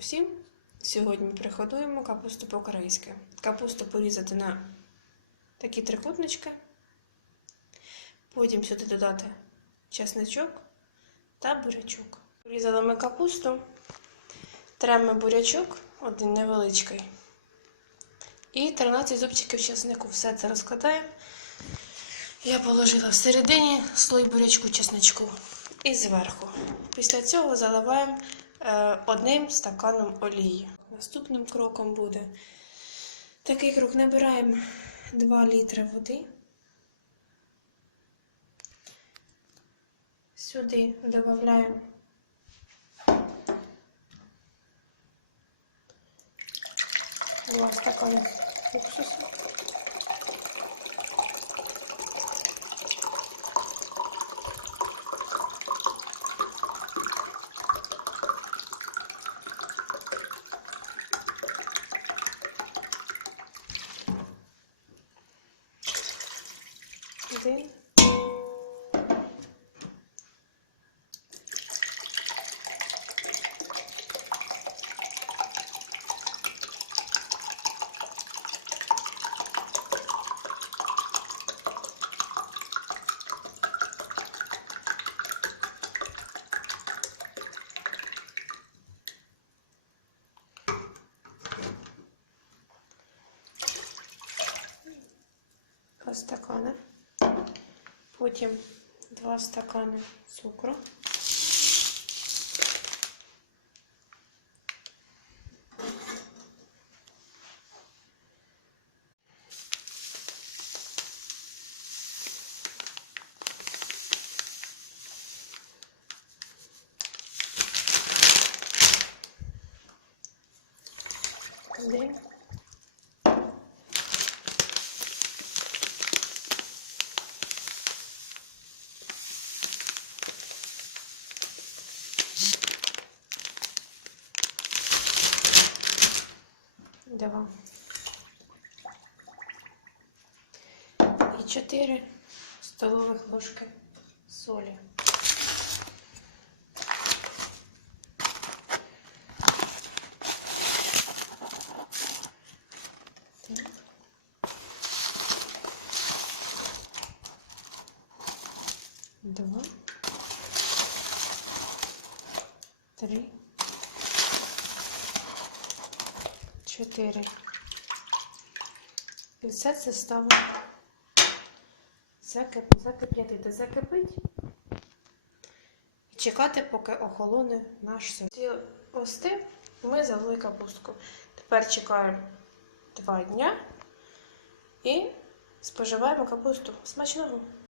всім! Сьогодні приготуємо капусту по-корейськи. Капусту порізати на такі трикутнички. Потім сюди додати чесничок та бурячок. Порізали ми капусту, тремо бурячок, один невеличкий. І 13 зубчиків чеснику. Все це розкладаємо. Я положила всередині слой бурячку чесничку і зверху. Після цього заливаємо одним стаканом олії. Наступним кроком буде такий крок. Набираємо 2 літри води. Сюди додаємо два стакани уксусу. niente. everything. pastacone eh? Потім два стакани цукру. Один. Два. І 4 столових ложки солі. Два. Три. Чотири. І все це ставимо закип- закип'ятити. Закипить. І чекати, поки охолоне наш сир. Ці остив ми залили капустку. Тепер чекаємо два дня і споживаємо капусту. Смачного!